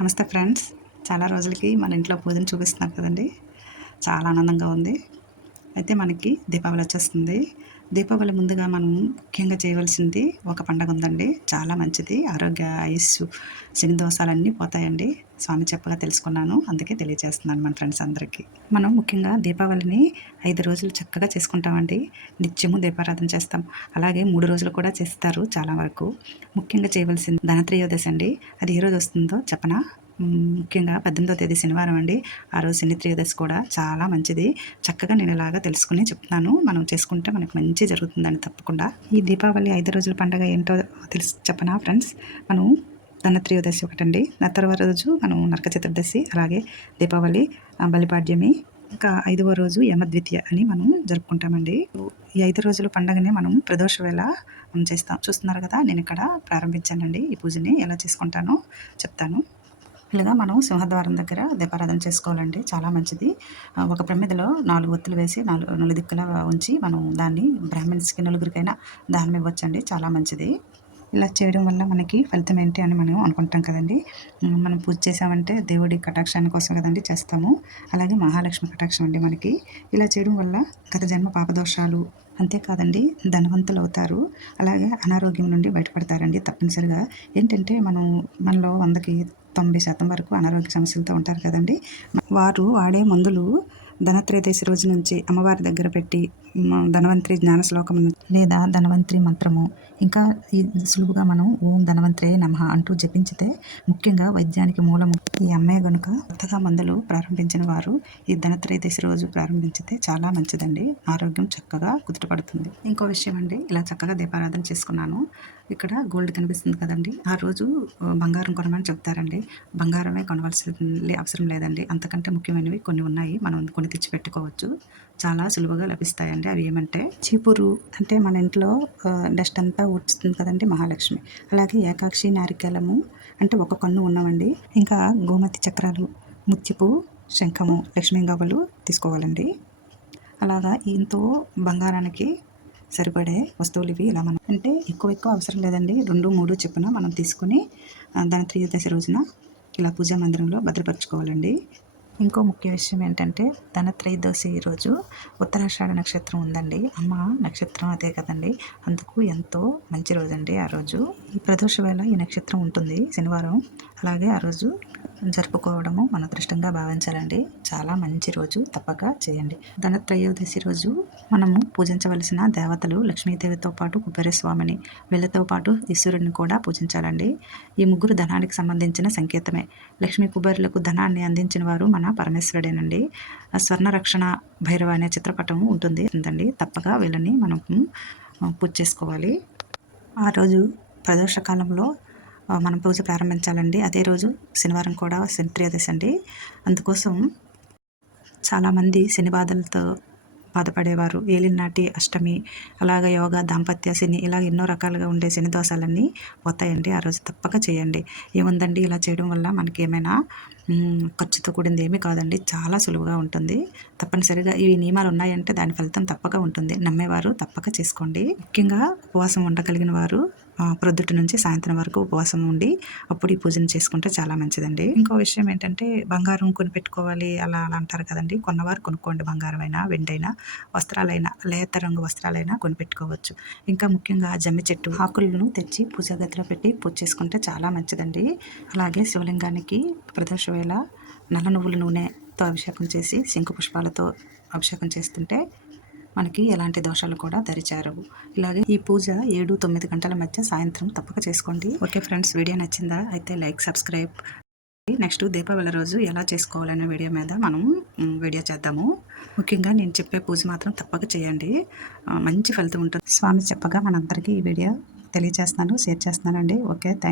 నమస్తే ఫ్రెండ్స్. చాలా రోజులకి మన ఇంట్లో పూజను చూపిస్తున్నారు కదండి. చాలా ఆనందంగా ఉంది. అయితే మనకి దీపావళి వచ్చేస్తుంది. దీపావళి ముందుగా మనం ముఖ్యంగా చేయవలసింది ఒక పండగ ఉందండి. చాలా మంచిది. ఆరోగ్య ఆయుస్సు శని దోషాలన్నీ పోతాయండి. స్వామి చెప్పగా తెలుసుకున్నాను. అందుకే తెలియజేస్తున్నాను మన ఫ్రెండ్స్ అందరికీ. మనం ముఖ్యంగా దీపావళిని 5 రోజులు చక్కగా చేసుకుంటామండి. నిత్యము దీపారాధన చేస్తాం. అలాగే 3 రోజులు కూడా చేస్తారు చాలా వరకు. ముఖ్యంగా చేయవలసింది ధనత్రయోదశి అండి. అది ఏ రోజు వస్తుందో చెప్పనా? ముఖ్యంగా 18వ తేదీ శనివారం అండి. ఆ రోజు శని త్రయోదశి కూడా చాలా మంచిది. చక్కగా నేను ఇలాగా తెలుసుకుని చెప్తున్నాను. మనం చేసుకుంటే మనకు మంచి జరుగుతుందండి తప్పకుండా. ఈ దీపావళి 5 రోజుల పండుగ ఏంటో చెప్పనా ఫ్రెండ్స్? మనం ధనత్రయోదశి ఒకటండి. ఆ తర్వాత రోజు మనం నరక చతుర్దశి, అలాగే దీపావళి, బలిపాడ్యమి, ఇంకా 5వ రోజు యమద్వితీయ అని మనం జరుపుకుంటామండి. ఈ 5 రోజుల పండుగని మనం ప్రదోష వేళ మనం చేస్తాం. చూస్తున్నారు కదా, నేను ఇక్కడ ప్రారంభించానండి ఈ పూజని. ఎలా చేసుకుంటానో చెప్తాను. ఇలాగా మనం సింహద్వారం దగ్గర దీపారాధన చేసుకోవాలండి. చాలా మంచిది. ఒక ప్రమిదలో 4 ఒత్తులు వేసి నలుదిక్కులా ఉంచి మనం దాన్ని బ్రాహ్మిన్స్కి నలుగురికైనా దానం ఇవ్వచ్చండి. చాలా మంచిది. ఇలా చేయడం వల్ల మనకి ఫలితం ఏంటి అని మనం అనుకుంటాం కదండి. మనం పూజ చేసామంటే దేవుడి కటాక్షాన్ని కోసం కదండి చేస్తాము. అలాగే మహాలక్ష్మి కటాక్షం అండి మనకి. ఇలా చేయడం వల్ల గత జన్మ పాపదోషాలు, అంతేకాదండి ధనవంతులు అవుతారు. అలాగే అనారోగ్యం నుండి బయటపడతారండి తప్పనిసరిగా. ఏంటంటే మనలో 100కి 90% వరకు అనారోగ్య సమస్యలతో ఉంటారు కదండి. వారు వాడే మందులు ధనత్రయోదశి రోజు నుంచి అమ్మవారి దగ్గర పెట్టి ధనవంతరి జ్ఞాన శ్లోకము లేదా ధనవంతరి మంత్రము, ఇంకా ఈ సులువుగా మనం ఓం ధనవంతరే నమః అంటూ జపించితే, ముఖ్యంగా వైద్యానికి మూలము ఈ అమ్మే గనుక కొత్తగా మందులు ప్రారంభించిన వారు ఈ ధనత్రయోదశి రోజు ప్రారంభించితే చాలా మంచిదండి. ఆరోగ్యం చక్కగా కుదుటపడుతుంది. ఇంకో విషయం అండి, ఇలా చక్కగా దీపారాధన చేసుకున్నాను. ఇక్కడ గోల్డ్ కనిపిస్తుంది కదండి. ఆ రోజు బంగారం కొనమని చెప్తారండి. బంగారమే కొనవలసిన అవసరం లేదండి. అంతకంటే ముఖ్యమైనవి కొన్ని ఉన్నాయి. మనం కొని తెచ్చి పెట్టుకోవచ్చు. చాలా సులువుగా లభిస్తాయండి. అవి ఏమంటే చీపురు, అంటే మన ఇంట్లో డస్ట్ అంతా ఊడ్చుతుంది కదండి మహాలక్ష్మి. అలాగే ఏకాక్షి నారికేలము, అంటే ఒక కన్ను ఉన్నవండి. ఇంకా గోమతి చక్రాలు, ముత్యపు శంఖము, లక్ష్మీ గవ్వలు తీసుకోవాలండి. అలాగా ఎంతో బంగారానికి సరిపడే వస్తువులు ఇవి. ఇలా మనం అంటే ఎక్కువ అవసరం లేదండి. 2, 3 చొప్పున మనం తీసుకొని ధనత్రయోదశి రోజున ఇలా పూజా మందిరంలో భద్రపరచుకోవాలండి. ఇంకో ముఖ్య విషయం ఏంటంటే, ధనత్రయోదశి రోజు ఉత్తరాషాఢ నక్షత్రం ఉందండి. అమ్మ నక్షత్రం అదే కదండి. అందుకు ఎంతో మంచి రోజండి ఆ రోజు. ఈ ప్రదోష వేళ ఈ నక్షత్రం ఉంటుంది శనివారం. అలాగే ఆ రోజు జరుపుకోవడము మన అదృష్టంగా భావించాలండి. చాలా మంచి రోజు, తప్పక చేయండి. ధనత్రయోదశి రోజు మనము పూజించవలసిన దేవతలు లక్ష్మీదేవితో పాటు కుబేరస్వామిని, వీళ్ళతో పాటు ఈశ్వరుడిని కూడా పూజించాలండి. ఈ ముగ్గురు ధనానికి సంబంధించిన సంకేతమే. లక్ష్మీ కుబేరులకు ధనాన్ని అందించిన వారు మన పరమేశ్వరుడేనండి. స్వర్ణ రక్షణ భైరవ అనే చిత్రపటం ఉంటుందండి. తప్పగా వీళ్ళని మనం పూజ చేసుకోవాలి. ఆ రోజు ప్రదోష కాలంలో మనం పూజ ప్రారంభించాలండి. అదే రోజు శనివారం కూడా శని త్రయోదశి అండి. అందుకోసం చాలామంది శని బాధలతో బాధపడేవారు ఏలినాటి అష్టమి, అలాగే యోగా, దాంపత్య శని, ఇలా ఎన్నో రకాలుగా ఉండే శని దోషాలన్నీ పోతాయండి. ఆ రోజు తప్పక చేయండి. ఏముందండి, ఇలా చేయడం వల్ల మనకి ఏమైనా ఖర్చుతో కూడింది ఏమీ కాదండి. చాలా సులువుగా ఉంటుంది. తప్పనిసరిగా ఇవి నియమాలు ఉన్నాయంటే దాని ఫలితం తప్పక ఉంటుంది. నమ్మేవారు తప్పక చేసుకోండి. ముఖ్యంగా ఉపవాసం ఉండగలిగిన వారు ప్రొద్దుటి నుంచి సాయంత్రం వరకు ఉపవాసం ఉండి అప్పుడు ఈ పూజను చేసుకుంటే చాలా మంచిదండి. ఇంకో విషయం ఏంటంటే, బంగారం కొనిపెట్టుకోవాలి అలా అంటారు కదండి. కొన్నవారు కొనుక్కోండి. బంగారం అయినా, వెండైనా, వస్త్రాలైనా, లేత రంగు వస్త్రాలైనా కొనిపెట్టుకోవచ్చు. ఇంకా ముఖ్యంగా జమ్మి చెట్టు ఆకులను తెచ్చి పూజా గదిలో పెట్టి పూజ చేసుకుంటే చాలా మంచిదండి. అలాగే శివలింగానికి ప్రదోష వేళ నల్ల నువ్వుల నూనెతో అభిషేకం చేసి శంకు పుష్పాలతో అభిషేకం చేస్తుంటే మనకి ఎలాంటి దోషాలు కూడా దరిచేరవు. ఇలాగే ఈ పూజ 7-9 గంటల మధ్య సాయంత్రం తప్పక చేసుకోండి. ఓకే ఫ్రెండ్స్, వీడియో నచ్చిందా? అయితే లైక్, సబ్స్క్రైబ్. నెక్స్ట్ దీపావళి రోజు ఎలా చేసుకోవాలనే వీడియో మీద మనం వీడియో చేద్దాము. ముఖ్యంగా నేను చెప్పే పూజ మాత్రం తప్పక చేయండి. మంచి ఫలితం ఉంటుంది. స్వామి చెప్పగా మనందరికీ ఈ వీడియో తెలియజేస్తున్నాను, షేర్ చేస్తున్నానండి. Okay, thank